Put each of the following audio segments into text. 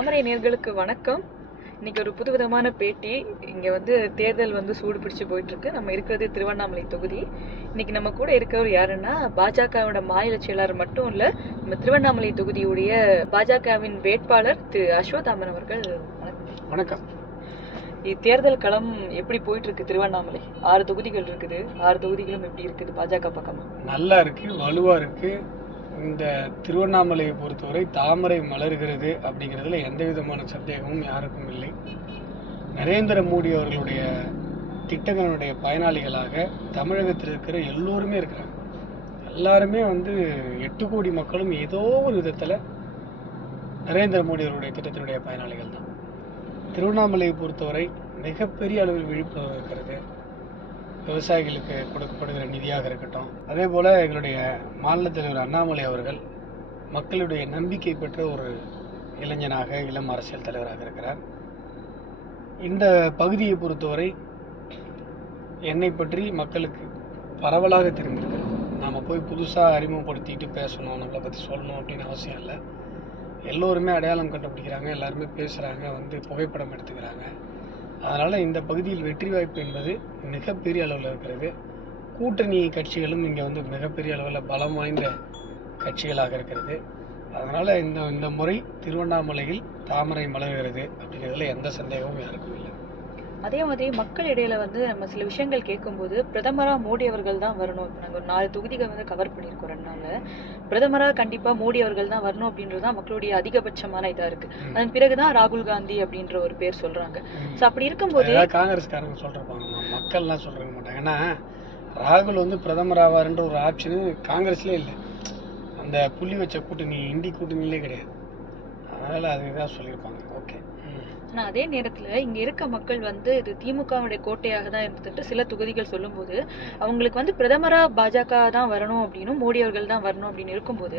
தாமரை நேர்களுக்கு வணக்கம். இன்னைக்கு ஒரு புதுவிதமான பேட்டி. இங்க வந்து தேர்தல் வந்து சூடு பிடிச்சு போயிட்டு இருக்கு நம்ம இருக்கிறது திருவண்ணாமலை தொகுதி. இன்னைக்கு நம்ம கூட இருக்கிறவர் யாருன்னா பாஜகவோட மாநில செயலாளர் மட்டும் இல்ல நம்ம திருவண்ணாமலை தொகுதியுடைய பாஜகவின் வேட்பாளர் திரு அஸ்வதாமன் அவர்கள். வணக்கம். வணக்கம். தேர்தல் களம் எப்படி போயிட்டு இருக்கு திருவண்ணாமலை? ஆறு தொகுதிகள் இருக்குது. ஆறு தொகுதிகளும் எப்படி இருக்குது பாஜக பக்கமா? நல்லா இருக்கு வலுவா இருக்கு. இந்த திருவண்ணாமலையை பொறுத்தவரை தாமரை மலர்கிறது அப்படிங்கிறதுல எந்த விதமான சந்தேகமும் யாருக்கும் இல்லை. நரேந்திர மோடி அவர்களுடைய திட்டங்களுடைய பயனாளிகளாக தமிழகத்தில் இருக்கிற எல்லோருமே இருக்கிறாங்க. எல்லாருமே வந்து எட்டு கோடி மக்களும் ஏதோ ஒரு விதத்தில் நரேந்திர மோடி அவருடைய திட்டத்தினுடைய பயனாளிகள் தான். திருவண்ணாமலையை பொறுத்தவரை மிகப்பெரிய அளவில் விழிப்புணர்வு இருக்கிறது. விவசாயிகளுக்கு கொடுக்கப்படுகிற நிதியாக இருக்கட்டும். அதே போல எங்களுடைய மாநில தலைவர் அண்ணாமலை அவர்கள் மக்களுடைய நம்பிக்கை பெற்ற ஒரு இளைஞனாக இளம் அரசியல் தலைவராக இருக்கிறார். இந்த பகுதியை பொறுத்தவரை என்னை பற்றி மக்களுக்கு பரவலாக தெரிந்திருக்கு. நாம் போய் புதுசாக அறிமுகப்படுத்திட்டு பேசணும் நம்மளை பற்றி சொல்லணும் அப்படின்னு அவசியம் இல்லை. எல்லோருமே அடையாளம் கண்டுபிடிக்கிறாங்க எல்லாருமே பேசுகிறாங்க வந்து புகைப்படம் எடுத்துக்கிறாங்க. அதனால் இந்த பகுதியில் வெற்றி வாய்ப்பு என்பது மிகப்பெரிய அளவில் இருக்கிறது. கூட்டணி கட்சிகளும் இங்கே வந்து மிகப்பெரிய அளவில் பலம் வாய்ந்த கட்சிகளாக இருக்கிறது. அதனால் இந்த இந்த முறை திருவண்ணாமலையில் தாமரை மலர்கிறது அப்படிங்கிறதுல எந்த சந்தேகமும் யாருக்கும் இல்லை. அதே மாதிரி மக்கள் இடையில வந்து நம்ம சில விஷயங்கள் கேட்கும்போது பிரதமரா மோடி அவர்கள் தான் வரணும். இப்போ நாங்கள் ஒரு நாலு தொகுதிகள் வந்து கவர் பண்ணியிருக்கோம் ரெண்டு நாள்ல. பிரதமரா கண்டிப்பா மோடி அவர்கள் தான் வரணும் அப்படின்றது தான் மக்களுடைய அதிகபட்சமான இதா இருக்கு. அதன் பிறகுதான் ராகுல் காந்தி அப்படின்ற ஒரு பேர் சொல்றாங்க. சோ அப்படி இருக்கும்போது காங்கிரஸ்காரங்க சொல்றப்பாங்க மக்கள்லாம் சொல்லிருக்க மாட்டாங்க. ஏன்னா ராகுல் வந்து பிரதமர் ஆவாருன்ற ஒரு ஆப்ஷனு காங்கிரஸ்லேயே இல்லை. அந்த புள்ளி வச்ச கூட்டணி இந்தி கூட்டணியிலே கிடையாது. அதனால அதுதான் சொல்லியிருப்பாங்க. ஓகே ஆனால் அதே நேரத்தில் இங்கே இருக்க மக்கள் வந்து இது திமுகவுடைய கோட்டையாக தான் இருந்துட்டு சில தொகுதிகள் சொல்லும்போது அவங்களுக்கு வந்து பிரதமராக பாஜக தான் வரணும் அப்படின்னும் மோடி அவர்கள் தான் வரணும் அப்படின்னு இருக்கும்போது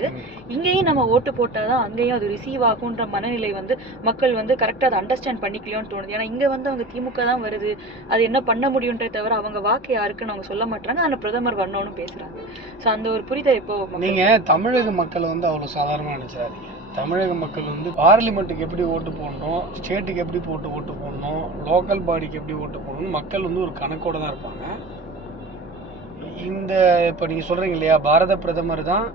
இங்கேயும் நம்ம ஓட்டு போட்டால் தான் அங்கேயும் அது ரிசீவ் ஆகுன்ற மனநிலை வந்து மக்கள் வந்து கரெக்டாக அதை அண்டர்ஸ்டாண்ட் பண்ணிக்கலையோன்னு தோணுது. ஏன்னா இங்கே வந்து அவங்க திமுக தான் வருது அது என்ன பண்ண முடியுன்றதை தவிர அவங்க வாக்கு யாருக்குன்னு அவங்க சொல்ல மாட்டாங்க ஆனால் பிரதமர் வரணும்னு பேசுகிறாங்க ஸோ அந்த ஒரு புரிதல் இப்போ நீங்கள் தமிழக மக்களை வந்து அவ்வளோ சாதாரணமாக நினைச்சாதீங்க தமிழக மக்கள் வந்து பார்லிமெண்ட்டுக்கு எப்படி ஓட்டு போடணும் ஸ்டேட்டுக்கு எப்படி போட்டு ஓட்டு போடணும் லோக்கல் பாடிக்கு எப்படி ஓட்டு போடணும் மக்கள் வந்து ஒரு கணக்கோட தான் இருப்பாங்க. இந்த இப்போ நீங்கள் சொல்கிறீங்க இல்லையா பாரத பிரதமர் தான்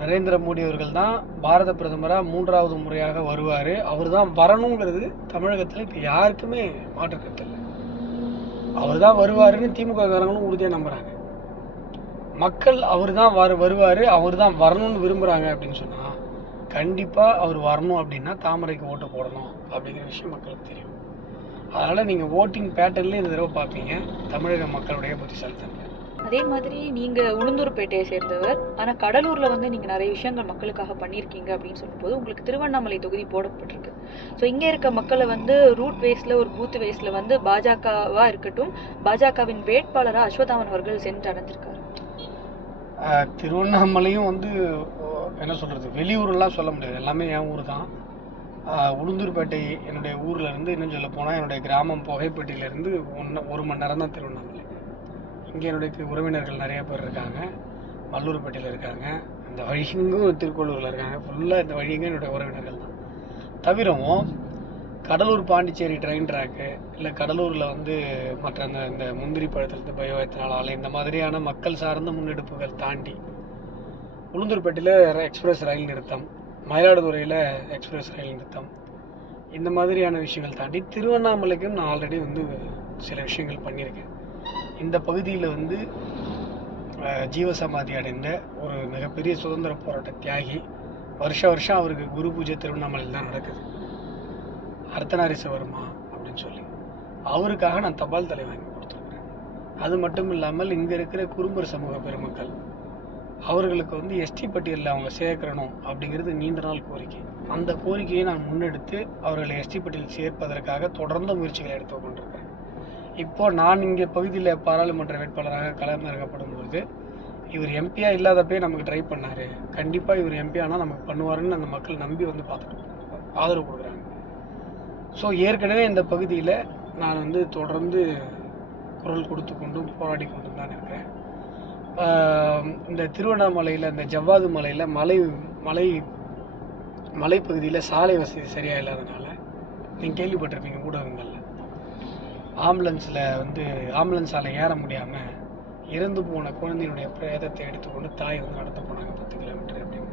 நரேந்திர மோடி அவர்கள் தான் பாரத பிரதமராக மூன்றாவது முறையாக வருவார். அவர் தான் வரணுங்கிறது தமிழகத்தில் இப்போ யாருக்குமே மாற்று இல்லை. அவர் தான் வருவாருன்னு திமுக காரங்களும் உறுதியாக நம்புகிறாங்க மக்கள் அவர் தான் வரு வருவார் அவர் தான் வரணும்னு விரும்புகிறாங்க அப்படின்னு சொன்னால் கண்டிப்பாக அவர் வரணும் அப்படின்னா தாமரைக்கு ஓட்டு போடணும் அப்படிங்கிற விஷயம் மக்களுக்கு தெரியும். அதனால் நீங்கள் ஓட்டிங் பேட்டர்ன்லேயே இந்த தடவை பார்ப்பீங்க தமிழக மக்களுடைய புத்திசாலித்தன்மை. அதே மாதிரி நீங்க உளுந்தூர்பேட்டையை சேர்ந்தவர் ஆனா கடலூர்ல வந்து நீங்க நிறைய விஷயங்கள் மக்களுக்காக பண்ணியிருக்கீங்க அப்படின்னு சொல்லும்போது உங்களுக்கு திருவண்ணாமலை தொகுதி போடப்பட்டிருக்கு. ஸோ இங்க இருக்க மக்களை வந்து ரூட் வேஸ்ல ஒரு பூத் வேஸ்ல வந்து பாஜகவா இருக்கட்டும் பாஜகவின் வேட்பாளரா அஸ்வதாமன் அவர்கள் சென்று அடைஞ்சிருக்காரு திருவண்ணாமலையும் வந்து என்ன சொல்கிறது வெளியூர்லாம் சொல்ல முடியாது. எல்லாமே என் ஊர் தான். உளுந்தூர்பேட்டை என்னுடைய ஊரில் இருந்து இன்னும் சொல்ல போனால் என்னுடைய கிராமம் புகைப்பட்டியிலேருந்து ஒன்று ஒரு மணி நேரம் தான் திருவண்ணாமலை. இங்கே என்னுடைய உறவினர்கள் நிறைய பேர் இருக்காங்க. மல்லூர்பேட்டையில் இருக்காங்க. இந்த வழிங்கும் திருக்கோளூரில் இருக்காங்க. ஃபுல்லாக இந்த வழிங்க என்னுடைய உறவினர்கள் தான். தவிரவும் கடலூர் பாண்டிச்சேரி ட்ரெயின் ட்ராக்கு இல்லை கடலூரில் வந்து மற்ற அந்த இந்த முந்திரி பழத்திலிருந்து பயோ எத்தனால் ஆலை இந்த மாதிரியான மக்கள் சார்ந்த முன்னெடுப்புகள் தாண்டி உளுந்தூர்பேட்டையில் எக்ஸ்பிரஸ் ரயில் நிறுத்தம் மயிலாடுதுறையில் எக்ஸ்பிரஸ் ரயில் நிறுத்தம். இந்த மாதிரியான விஷயங்கள் தாண்டி திருவண்ணாமலைக்கும் நான் ஆல்ரெடி வந்து சில விஷயங்கள் பண்ணியிருக்கேன். இந்த பகுதியில் வந்து ஜீவசமாதி அடைந்த ஒரு மிகப்பெரிய சுதந்திர போராட்ட தியாகி வருஷ வருஷம் அவருக்கு குரு பூஜை திருவண்ணாமலையில் தான் நடக்குது. அர்த்தநாரீசவர்மா அப்படின்னு சொல்லி. அவருக்காக நான் தபால் தலை வாங்கி கொடுத்துருக்குறேன். அது மட்டும் இல்லாமல் இங்கே இருக்கிற குறும்பர் சமூக பெருமக்கள் அவர்களுக்கு வந்து எஸ்டி பட்டியலில் அவங்க சேர்க்கணும் அப்படிங்கிறது நீண்ட நாள் கோரிக்கை. அந்த கோரிக்கையை நான் முன்னெடுத்து அவர்களை எஸ்டி பட்டியலில் சேர்ப்பதற்காக தொடர்ந்து முயற்சிகளை எடுத்து கொண்டிருக்கேன். இப்போ நான் இங்கே பகுதியில் பாராளுமன்ற வேட்பாளராக களமிறக்கப்படும் பொழுது இவர் எம்பியா இல்லாதப்பே நமக்கு ட்ரை பண்ணார். கண்டிப்பாக இவர் எம்பி ஆனால் நமக்கு பண்ணுவாருன்னு அந்த மக்கள் நம்பி வந்து பார்த்துட்டு ஆதரவு கொடுக்குறாங்க. ஸோ ஏற்கனவே இந்த பகுதியில் நான் வந்து தொடர்ந்து குரல் கொடுத்து கொண்டும் போராடி கொண்டும் தான் இருக்கிறேன். இந்த திருவண்ணாமலையில் இந்த ஜவ்வாது மலையில் மலை மலை மலைப்பகுதியில் சாலை வசதி சரியாக இல்லாதனால நீங்கள் கேள்விப்பட்டிருப்பீங்க ஊடகங்களில். ஆம்புலன்ஸில் வந்து ஆம்புலன்ஸால் ஏற முடியாமல் இறந்து போன குழந்தையினுடைய பிரேதத்தை எடுத்துக்கொண்டு தாய் வந்து நடந்து போனாங்க பத்து கிலோமீட்டர் அப்படின்னு.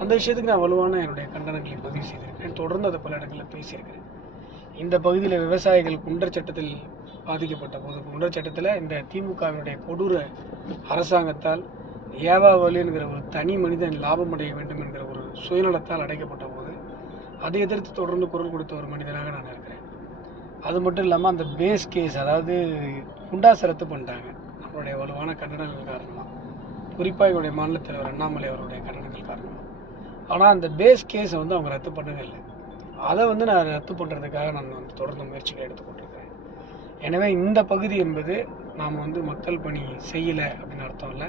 அந்த விஷயத்துக்கு நான் வலுவான என்னுடைய கண்டனங்களை பதிவு செய்திருக்கேன் தொடர்ந்து அதை பல இடங்களில் பேசியிருக்கிறேன். இந்த பகுதியில் விவசாயிகள் குண்டர் சட்டத்தில் பாதிக்கப்பட்ட போது குண்டர் சட்டத்தில் இந்த திமுகவினுடைய கொடூர அரசாங்கத்தால் ஏவாவலி என்கிற ஒரு தனி மனிதன் லாபம் அடைய வேண்டும் என்கிற ஒரு சுயநலத்தால் அடைக்கப்பட்ட போது அதை எதிர்த்து தொடர்ந்து குரல் கொடுத்த ஒரு மனிதனாக நான் இருக்கிறேன். அது மட்டும் இல்லாமல் அந்த பேஸ் கேஸ் அதாவது குண்டாசை ரத்து பண்ணிட்டாங்க அவருடைய வலுவான கண்டனங்கள் காரணமாக குறிப்பாக எங்களுடைய மாநில தலைவர் அண்ணாமலை அவருடைய கண்டனங்கள் காரணமாக ஆனால் அந்த பேஸ் கேஸை வந்து அவங்க ரத்து பண்ணவே இல்லை. அதை வந்து நான் ரத்து பண்ணுறதுக்காக நான் வந்து தொடர்ந்து முயற்சிகளை எடுத்துக்கொண்டிருக்கிறேன். எனவே இந்த பகுதி என்பது நாம் வந்து மக்கள் பணி செய்யலை அப்படின்னு அர்த்தம் இல்லை.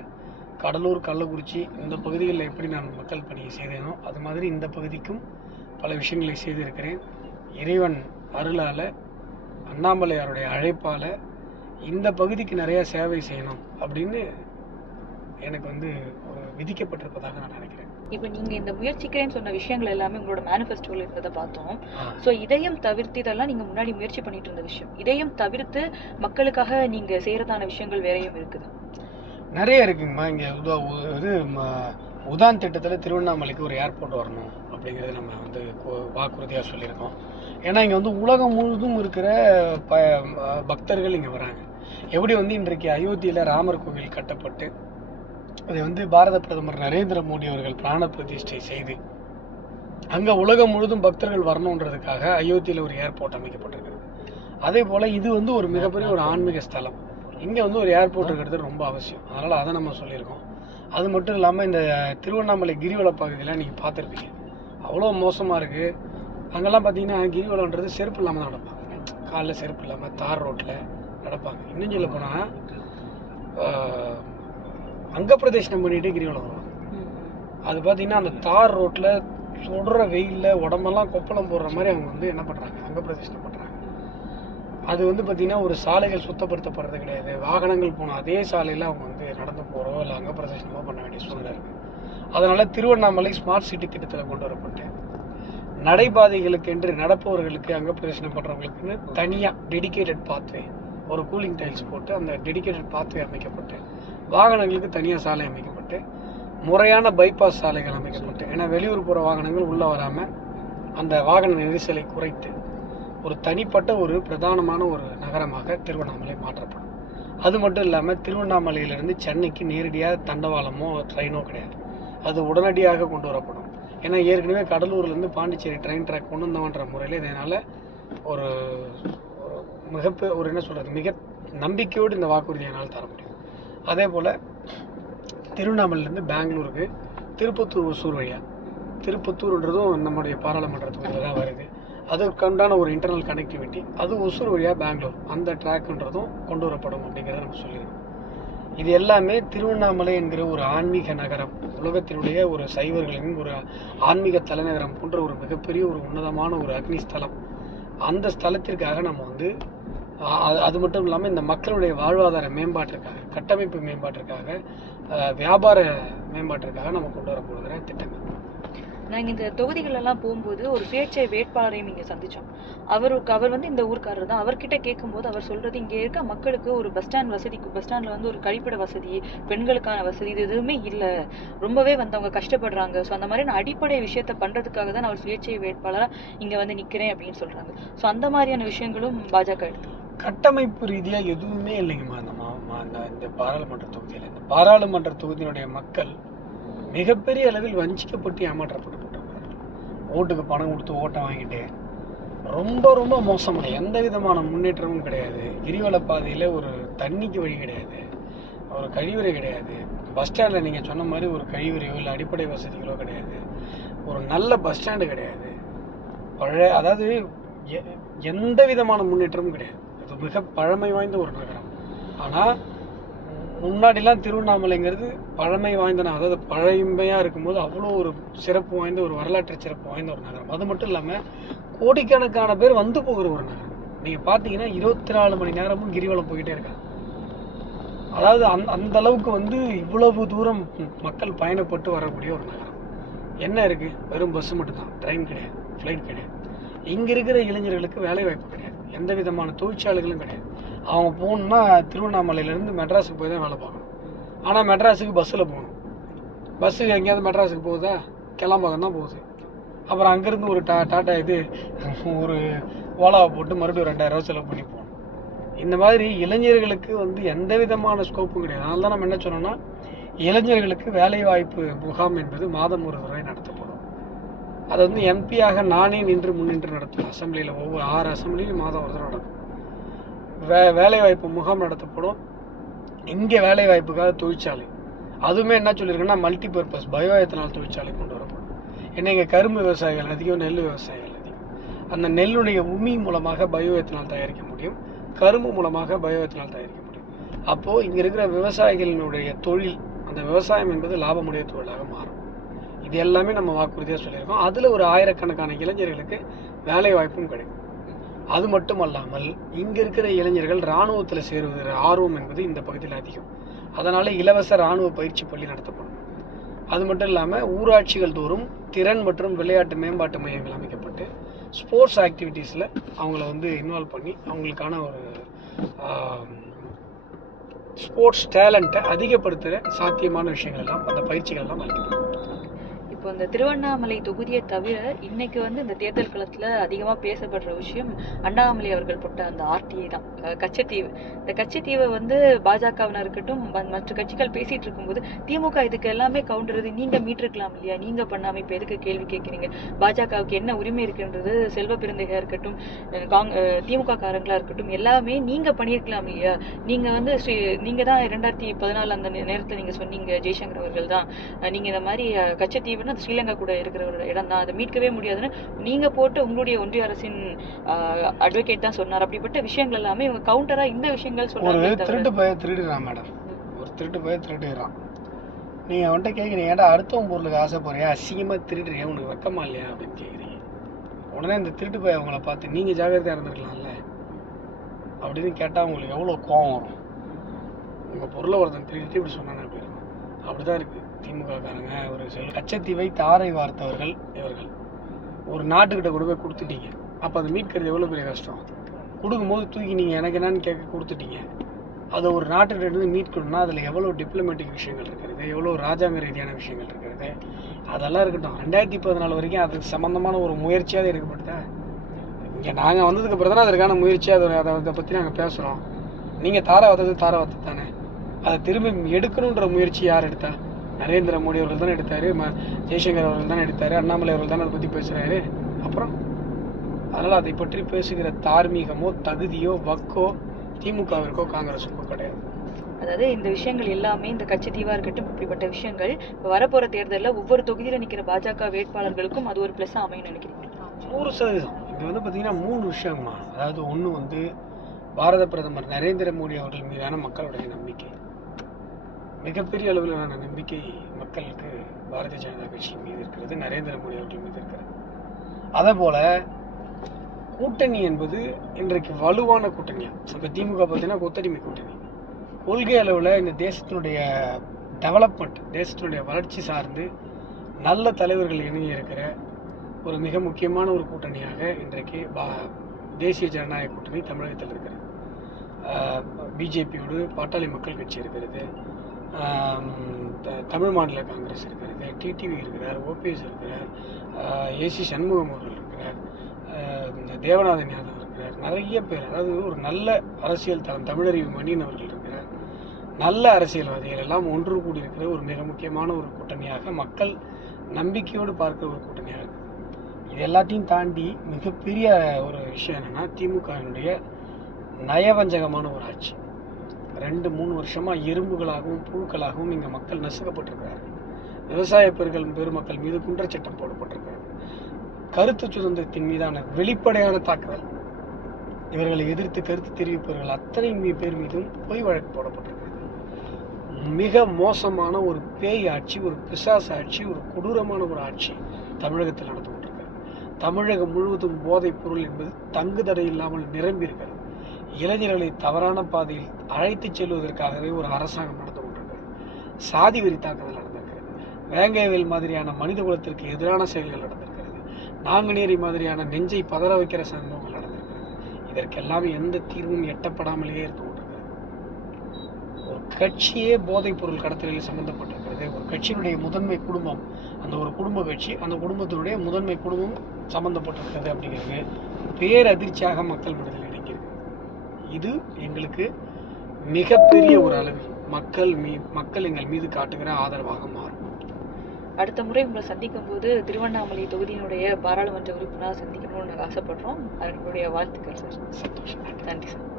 கடலூர் கள்ளக்குறிச்சி இந்த பகுதிகளில் எப்படி நான் மக்கள் பணியை செய்தேனோ அது மாதிரி இந்த பகுதிக்கும் பல விஷயங்களை செய்திருக்கிறேன். இறைவன் அருளால் அண்ணாமலையாருடைய அழைப்பால் இந்த பகுதிக்கு நிறையா சேவை செய்யணும் அப்படின்னு எனக்கு வந்து விதிக்கப்பட்டிருப்பதாக நான் நினைக்கிறேன். இப்போ நீங்க இந்த முயற்சிக்கிறேன்னு சொன்ன விஷயங்கள் எல்லாமே உங்களோட மேனிஃபெஸ்டோல இருந்ததை பார்த்தோம். சோ இதயம் தவிர்த்து இதெல்லாம் நீங்க முன்னாடி முயற்சி பண்ணிட்டு இருந்த விஷயம். இதயம் தவிர்த்து மக்களுக்காக நீங்க செய்யறதான விஷயங்கள் வேறையும் இருக்குது. நிறைய இருக்குங்கம்மா. இங்கே இது உதான் திட்டத்தில் திருவண்ணாமலைக்கு ஒரு ஏர்போர்ட் வரணும் அப்படிங்கிறது நம்ம வந்து வாக்குறுதியாக சொல்லியிருக்கோம். ஏன்னா இங்கே வந்து உலகம் முழுதும் இருக்கிற ப பக்தர்கள் இங்கே வராங்க. எப்படி வந்து இன்றைக்கு அயோத்தியில் ராமர் கோவில் கட்டப்பட்டு அதை வந்து பாரத பிரதமர் நரேந்திர மோடி அவர்கள் பிராண பிரதிஷ்டை செய்து அங்கே உலகம் முழுதும் பக்தர்கள் வரணுன்றதுக்காக அயோத்தியில் ஒரு ஏர்போர்ட் அமைக்கப்பட்டிருக்கிறது. அதே போல் இது வந்து ஒரு மிகப்பெரிய ஒரு ஆன்மீக ஸ்தலம். இங்கே வந்து ஒரு ஏர்போர்ட் இருக்கிறது ரொம்ப அவசியம். அதனால் அதை நம்ம சொல்லியிருக்கோம். அது மட்டும் இல்லாமல் இந்த திருவண்ணாமலை கிரிவல பகுதியெலாம் நீங்கள் பார்த்துருப்பீங்க. அவ்வளோ மோசமாக இருக்குது அங்கெல்லாம் பார்த்தீங்கன்னா கிரிவலன்றது செருப்பு இல்லாமல் தான் நடப்பாங்க. காலைல செருப்பு இல்லாமல் தார் ரோட்டில் நடப்பாங்க. இன்னும் சொல்ல போனால் அங்க பிரதேசனம் பண்ணிட்டு கிரிவலம் வருவாங்க அது பார்த்தீங்கன்னா அந்த தார் ரோட்டில் சுடுற வெயிலில் உடம்பெல்லாம் கொப்பளம் போடுற மாதிரி அவங்க வந்து என்ன பண்ணுறாங்க அங்க பிரதேசனம் பண்ணுறாங்க அது வந்து பார்த்தீங்கன்னா ஒரு சாலைகள் சுத்தப்படுத்தப்படுறது கிடையாது. வாகனங்கள் போன அதே சாலையில் அவங்க வந்து நடந்து போகிறோ இல்லை அங்க பிரதேசனமோ பண்ண வேண்டிய சூழ்நிலை இருக்குது அதனால திருவண்ணாமலை ஸ்மார்ட் சிட்டி திட்டத்தில் கொண்டு வரப்பட்டு நடைபாதைகளுக்கு என்று நடப்பவர்களுக்கு அங்க பிரதேசனம் பண்ணுறவங்களுக்குன்னு தனியாக டெடிகேட்டட் பாத்வே ஒரு கூலிங் டைல்ஸ் போட்டு அந்த டெடிகேட்டட் பாத்வே அமைக்கப்பட்டு வாகனங்களுக்கு தனியாக சாலை அமைக்கப்பட்டு முறையான பைபாஸ் சாலைகள் அமைக்கப்பட்டு ஏன்னா வெளியூர் போகிற வாகனங்கள் உள்ளே வராமல் அந்த வாகன நெரிசலை குறைத்து ஒரு தனிப்பட்ட ஒரு பிரதானமான ஒரு நகரமாக திருவண்ணாமலை மாற்றப்படும். அது மட்டும் இல்லாமல் திருவண்ணாமலையிலிருந்து சென்னைக்கு நேரடியாக தண்டவாளமோ ட்ரெயினோ கிடையாது. அது உடனடியாக கொண்டு வரப்படும். ஏன்னா ஏற்கனவே கடலூர்லேருந்து பாண்டிச்சேரி ட்ரெயின் ட்ராக் கொண்டு வந்தவன்ற முறையில் இதனால் ஒரு ஒரு மிகப்பெரிய ஒரு என்ன சொல்கிறது மிக நம்பிக்கையோடு இந்த வாக்குறுதி என்னால் தர முடியும். அதே போல் திருவண்ணாமலையிலேருந்து பெங்களூருக்கு திருப்பத்தூர் ஒசூர் வழியாக திருப்பத்தூர்ன்றதும் நம்முடைய பாராளுமன்ற தொகுதியில் தான் வருது. அதற்குண்டான ஒரு இன்டர்னல் கனெக்டிவிட்டி அது ஒசூர் வழியாக பெங்களூர். அந்த ட்ராக்ன்றதும் கொண்டு வரப்படும் அப்படிங்கிறத நம்ம சொல்லியிருக்கோம் இது எல்லாமே திருவண்ணாமலை என்கிற ஒரு ஆன்மீக நகரம். உலகத்தினுடைய ஒரு சைவர்களின் ஒரு ஆன்மீக தலைநகரம் போன்ற ஒரு மிகப்பெரிய ஒரு உன்னதமான ஒரு அக்னி ஸ்தலம். அந்த ஸ்தலத்திற்காக நம்ம வந்து அது- அது மட்டும் இல்லாமல் இந்த மக்களுடைய வாழ்வாதார மேம்பாட்டிற்காக கட்டமைப்பு மேம்பாட்டிற்காக வியாபார மேம்பாட்டிற்காக நம்ம கொண்டு வர திட்டங்கள். நாங்கள் இந்த தொகுதிகளெல்லாம் போகும்போது ஒரு சுயேட்சை வேட்பாளரையும் நீங்கள் சந்தித்தோம் அவருக்கு அவர் வந்து இந்த ஊர்க்காரர் தான். அவர்கிட்ட கேட்கும்போது அவர் சொல்கிறது இங்கே இருக்க மக்களுக்கு ஒரு பஸ் ஸ்டாண்ட் வசதி பஸ் ஸ்டாண்டில் வந்து ஒரு கழிப்பிட வசதி பெண்களுக்கான வசதி இது எதுவுமே இல்லை. ரொம்பவே வந்து அவங்க கஷ்டப்படுறாங்க. ஸோ அந்த மாதிரியான அடிப்படை விஷயத்த பண்ணுறதுக்காக தான் நான் ஒரு சுயேட்சை வேட்பாளராக இங்கே வந்து நிற்கிறேன் அப்படின்னு சொல்கிறாங்க ஸோ அந்த மாதிரியான விஷயங்களும் பாஜக எடுத்து கட்டமைப்பு ரீதியாக எதுவுமே இல்லைங்கம்மா. அந்த மா மா- இந்த இந்த பாராளுமன்ற தொகுதியில். இந்த பாராளுமன்ற தொகுதியினுடைய மக்கள் மிகப்பெரிய அளவில் வஞ்சிக்கப்பட்டு ஏமாற்றப்பட்டுருக்காங்க ஓட்டுக்கு பணம் கொடுத்து ஓட்டை வாங்கிட்டு ரொம்ப ரொம்ப மோசமாக எந்த விதமான முன்னேற்றமும் கிடையாது. கிரிவல பாதையில் ஒரு தண்ணிக்கு வழி கிடையாது. ஒரு கழிவுறை கிடையாது. பஸ் ஸ்டாண்டில் நீங்கள் சொன்ன மாதிரி ஒரு கழிவுறையோ இல்லை அடிப்படை வசதிகளோ கிடையாது. ஒரு நல்ல பஸ் ஸ்டாண்டு கிடையாது. பழைய அதாவது எ- எந்த விதமான முன்னேற்றமும் கிடையாது. அது மிக பழமை வாய்ந்த ஒரு நகரம். ஆனால் முன்னாடிலாம் திருவண்ணாமலைங்கிறது பழமை வாய்ந்த நகரம் அதாவது பழமையாக இருக்கும்போது அவ்வளோ ஒரு சிறப்பு வாய்ந்த ஒரு வரலாற்று சிறப்பு வாய்ந்த ஒரு நகரம். அது மட்டும் இல்லாமல் கோடிக்கணக்கான பேர் வந்து போகிற ஒரு நகரம். நீங்கள் பார்த்தீங்கன்னா இருபத்தி நாலு மணி நேரமும் கிரிவலம் போயிட்டே இருக்காங்க அதாவது அந் அந்த அளவுக்கு வந்து இவ்வளவு தூரம் மக்கள் பயணப்பட்டு வரக்கூடிய ஒரு நகரம். என்ன இருக்குது வெறும் பஸ் மட்டும்தான். ட்ரெயின் கிடையாது. ஃப்ளைட் கிடையாது. இங்கே இருக்கிற இளைஞர்களுக்கு வேலை வாய்ப்பு கிடையாது. எந்த விதமான தொழிற்சாலைகளும் கிடையாது. அவங்க போகணுன்னா திருவண்ணாமலையிலேருந்து மெட்ராஸுக்கு போய் தான் வேலை பார்க்கணும். ஆனால் மெட்ராஸுக்கு பஸ்ஸில் போகணும். பஸ்ஸு எங்கேயாவது மெட்ராஸுக்கு போகுதா? கிளம்பாக்கம் தான் போகுது. அப்புறம் அங்கேருந்து ஒரு டா டாட்டா இது ஒரு ஓலாவை போட்டு மறுபடியும் ரெண்டாயிரம் செலவு பண்ணி போகணும். இந்த மாதிரி இளைஞர்களுக்கு வந்து எந்த விதமான ஸ்கோப்பும் கிடையாது. அதனால தான் நம்ம என்ன சொன்னோம்னா இளைஞர்களுக்கு வேலை வாய்ப்பு முகாம் என்பது மாதம் ஒரு தடவை நடக்கும். அது வந்து எம்பியாக நானே நின்று முன்னின்று நடத்துவேன் அசம்பிளியில் ஒவ்வொரு ஆறு அசம்பிளியும் மாதம் ஒரு தடவை நடக்கும். வே வேலைவாய்ப்பு முகாம் நடத்தப்படும். இங்கே வேலைவாய்ப்புக்காக தொழிற்சாலை. அதுவுமே என்ன சொல்லியிருக்கேன்னா மல்டி பர்பஸ் பயோ எத்தனால் தொழிற்சாலை கொண்டு வரப்படும். ஏன்னா இங்கே கரும்பு விவசாயிகள் அதிகம் நெல் விவசாயிகள் அதிகம். அந்த நெல்லுடைய உமி மூலமாக பயோ எத்தனால் தயாரிக்க முடியும். கரும்பு மூலமாக பயோ எத்தனால் தயாரிக்க முடியும். அப்போது இங்கே இருக்கிற விவசாயிகளினுடைய தொழில் அந்த விவசாயம் என்பது லாபமுடைய தொழிலாக மாறும். இது எல்லாமே நம்ம வாக்குறுதியாக சொல்லியிருக்கோம். அதில் ஒரு ஆயிரக்கணக்கான இளைஞர்களுக்கு வேலை வாய்ப்பும் கிடைக்கும். அது மட்டுமல்லாமல் இங்கே இருக்கிற இளைஞர்கள் ராணுவத்தில் சேருவதற்கு ஆர்வம் என்பது இந்த பகுதியில் அதிகம். அதனால் இலவச ராணுவ பயிற்சி பள்ளி நடத்தப்படும். அது மட்டும் இல்லாமல் ஊராட்சிகள் தோறும் திறன் மற்றும் விளையாட்டு மேம்பாட்டு மையங்கள் அமைக்கப்பட்டு ஸ்போர்ட்ஸ் ஆக்டிவிட்டீஸில் அவங்கள வந்து இன்வால்வ் பண்ணி அவங்களுக்கான ஒரு ஸ்போர்ட்ஸ் டேலண்ட்டை அதிகப்படுத்துகிற சாத்தியமான விஷயங்கள் எல்லாம் அந்த பயிற்சிகள் எல்லாம் அளிக்கப்படும் இப்போ இந்த திருவண்ணாமலை தொகுதியை தவிர இன்னைக்கு வந்து இந்த தேர்தல் களத்துல அதிகமா பேசப்படுற விஷயம் அண்ணாமலை அவர்கள் போட்ட அந்த ஆர்டிஐ தான். கச்சத்தீவு. இந்த கச்சத்தீவை வந்து பாஜகவினர் இருக்கட்டும் மற்ற கட்சிகள் பேசிட்டு இருக்கும்போது திமுக இதுக்கு எல்லாமே கவுண்டர் இது. நீங்க மீட்டிருக்கலாம் இல்லையா? நீங்க பண்ணாம இப்ப எதுக்கு கேள்வி கேட்குறீங்க பாஜகவுக்கு என்ன உரிமை இருக்குன்றது செல்வ பெருந்தகையா இருக்கட்டும் காங் திமுக காரங்களா இருக்கட்டும் எல்லாமே நீங்க பண்ணியிருக்கலாம் இல்லையா? நீங்க வந்து ஸ்ரீ நீங்க தான் ரெண்டாயிரத்தி பதினாலு அந்த நே- நீங்க சொன்னீங்க ஜெய்சங்கர் அவர்கள் தான். நீங்க இந்த மாதிரி கச்சத்தீவுன்னு கச்சத்தீவுன்னா அது ஸ்ரீலங்கா கூட இருக்கிற ஒரு இடம் தான் அதை மீட்கவே முடியாதுன்னு நீங்க போட்டு உங்களுடைய ஒன்றிய அரசின் அட்வொகேட் தான் சொன்னார். அப்படிப்பட்ட விஷயங்கள் எல்லாமே இவங்க கவுண்டரா இந்த விஷயங்கள் சொன்னாங்க திருட்டு பைய திருடுறான் மேடம் ஒரு திருட்டு பைய திருடுறான் நீங்க அவன்கிட்ட கேக்குறீங்க ஏன்டா அடுத்தவன் பொருளுக்கு ஆசைப்படுறியா அசிங்கமா திருடுறியா? உனக்கு வெக்கமா இல்லையா? அப்படின்னு கேக்குறீங்க. உடனே இந்த திருட்டு பைய அவங்கள பார்த்து நீங்க ஜாகிரதையா இருந்திருக்கலாம்ல? அப்படின்னு கேட்டா உங்களுக்கு எவ்வளவு கோவம் வரும். உங்க பொருளை ஒருத்தன் திருடிட்டு இப்படி சொன்னானே அப்படி இருக்கும் அப்படிதான் திமுகக்காரங்க ஒரு செல் கச்சத்தீவை தாரை வார்த்தவர்கள் இவர்கள். ஒரு நாட்டுக்கிட்ட கொண்டு போய் கொடுத்துட்டீங்க. அப்போ அதை மீட்கிறது எவ்வளோ பெரிய கஷ்டம்? கொடுக்கும்போது தூக்கி நீங்கள் எனக்கு என்னன்னு கேட்க கொடுத்துட்டீங்க. அதை ஒரு நாட்டுக்கிட்ட இருந்து மீட்கணும்னா அதில் எவ்வளோ டிப்ளமேட்டிக் விஷயங்கள் இருக்கிறது? எவ்வளோ ராஜாங்க ரீதியான விஷயங்கள் இருக்கிறது? அதெல்லாம் இருக்கட்டும். ரெண்டாயிரத்தி பதினாலு வரைக்கும் அதுக்கு சம்மந்தமான ஒரு முயற்சியாக எடுக்கப்பட்டதா? இங்கே நாங்கள் வந்ததுக்கு அப்புறம் தானே அதற்கான முயற்சி அதை அதை அதை பற்றி நாங்கள் பேசுகிறோம் நீங்கள் தாராவத்தது தாராவத்து தானே. அதை திரும்பி எடுக்கணுன்ற முயற்சி யார் எடுத்தா? நரேந்திர மோடி அவர்கள் தானே எடுத்தார் ம ஜெய்சங்கர் அவர்கள் தானே எடுத்தார் அண்ணாமலை அவர்கள் தானே அதை பற்றி பேசுகிறாரு அப்புறம் அதனால் அதை பற்றி பேசுகிற தார்மீகமோ தகுதியோ வக்கோ திமுகவிற்கோ காங்கிரஸுக்கோ கிடையாது. அதாவது இந்த விஷயங்கள் எல்லாமே இந்த கச்சத்தீவா இருக்கட்டும் இப்படிப்பட்ட விஷயங்கள் இப்ப வரப்போற தேர்தல்ல ஒவ்வொரு தொகுதியில நிக்கிற பாஜக வேட்பாளர்களுக்கும் அது ஒரு பிளஸ் அமையும் நினைக்கிறீங்க? நூறு சதவீதம். இது வந்து பார்த்தீங்கன்னா மூணு விஷயம்மா அதாவது ஒன்று வந்து பாரத பிரதமர் நரேந்திர மோடி அவர்கள் மீதான மக்களுடைய நம்பிக்கை. மிகப்பெரிய அளவிலான நம்பிக்கை மக்களுக்கு பாரதிய ஜனதா கட்சி மீது இருக்கிறது நரேந்திர மோடி அவர்கள் மீது இருக்கிறது. அதே போல கூட்டணி என்பது இன்றைக்கு வலுவான கூட்டணியா இப்போ திமுக பார்த்தீங்கன்னா கொத்தடிமை கூட்டணி. கொள்கை அளவில் இந்த தேசத்தினுடைய டெவலப்மெண்ட் தேசத்தினுடைய வளர்ச்சி சார்ந்து நல்ல தலைவர்கள் இணைய இருக்கிற ஒரு மிக முக்கியமான ஒரு கூட்டணியாக இன்றைக்கு பா தேசிய ஜனநாயக கூட்டணி தமிழகத்தில் இருக்கிறது. பிஜேபியோடு பாட்டாளி மக்கள் கட்சி இருக்கிறது. த- தமிழ் மாநில காங்கிரஸ் இருக்கிறது டிடிவி இருக்கிறார் ஓபிஎஸ் இருக்கிறார் ஏசி சண்முகம் அவர்கள் இருக்கிறார் இந்த தேவநாதன் யாதவ் இருக்கிறார் நிறைய பேர் அதாவது ஒரு நல்ல அரசியல் தரம் தமிழறிவு மணியன் அவர்கள் இருக்கிறார். நல்ல அரசியல்வாதிகள் எல்லாம் ஒன்று கூடி இருக்கிற ஒரு மிக முக்கியமான ஒரு கூட்டணியாக மக்கள் நம்பிக்கையோடு பார்க்கிற ஒரு கூட்டணியாக இருக்குது. இது எல்லாத்தையும் தாண்டி மிகப்பெரிய ஒரு விஷயம் என்னென்னா திமுகவினுடைய நயவஞ்சகமான ஒரு ஆட்சி. ரெண்டு மூணு வருஷமாக எறும்புகளாகவும் புழுக்களாகவும் இங்கே மக்கள் நசுக்கப்பட்டிருக்கிறார்கள். விவசாய பெருகள் பெருமக்கள் மீது குன்றச்சட்டம் போடப்பட்டிருக்கிறது. கருத்து சுதந்திரத்தின் மீதான வெளிப்படையான தாக்குதல். இவர்களை எதிர்த்து கருத்து தெரிவிப்பவர்கள் அத்தனை பேர் மீதும் பொய் வழக்கு போடப்பட்டிருக்கிறது. மிக மோசமான ஒரு பேய் ஆட்சி ஒரு பிசாஸ் ஆட்சி ஒரு கொடூரமான ஒரு ஆட்சி தமிழகத்தில் நடந்து கொண்டிருக்கிறது. தமிழகம் முழுவதும் போதைப் பொருள் என்பது தங்கு தடை இல்லாமல் நிரம்பி இருக்கிறது இளைஞர்களை தவறான பாதையில் அழைத்துச் செல்வதற்காகவே ஒரு அரசாங்கம் நடந்து கொண்டிருக்கிறது. சாதி வெறி தாக்குதல் நடந்திருக்கிறது. வேங்கைவேல் மாதிரியான மனித குலத்திற்கு எதிரான செயல்கள் நடந்திருக்கிறது. நாங்குநேரி மாதிரியான நெஞ்சை பதற வைக்கிற சம்பவங்கள் நடந்திருக்கிறது. இதற்கெல்லாம் எந்த தீர்வும் எட்டப்படாமலேயே இருந்து கொண்டிருக்கிறது. ஒரு கட்சியே போதைப் பொருள் கடத்தலில் சம்பந்தப்பட்டிருக்கிறது ஒரு கட்சியினுடைய முதன்மை குடும்பம் அந்த ஒரு குடும்ப கட்சி அந்த குடும்பத்தினுடைய முதன்மை குடும்பம் சம்பந்தப்பட்டிருக்கிறது அப்படிங்கிறது பேரதிர்ச்சியாக மக்கள் விடுதலை இது எங்களுக்கு மிகப்பெரிய ஒரு அளவில் மக்கள் மீ மக்கள் எங்கள் மீது காட்டுகிற ஆதரவாக மாறும். அடுத்த முறை உங்களை சந்திக்கும் போது திருவண்ணாமலை தொகுதியினுடைய பாராளுமன்ற உறுப்பினராக சந்திக்கணும்னு நாங்கள் ஆசைப்படுறோம். அதனுடைய வாழ்த்துக்கள் சார். சந்தோஷம். நன்றி சார்.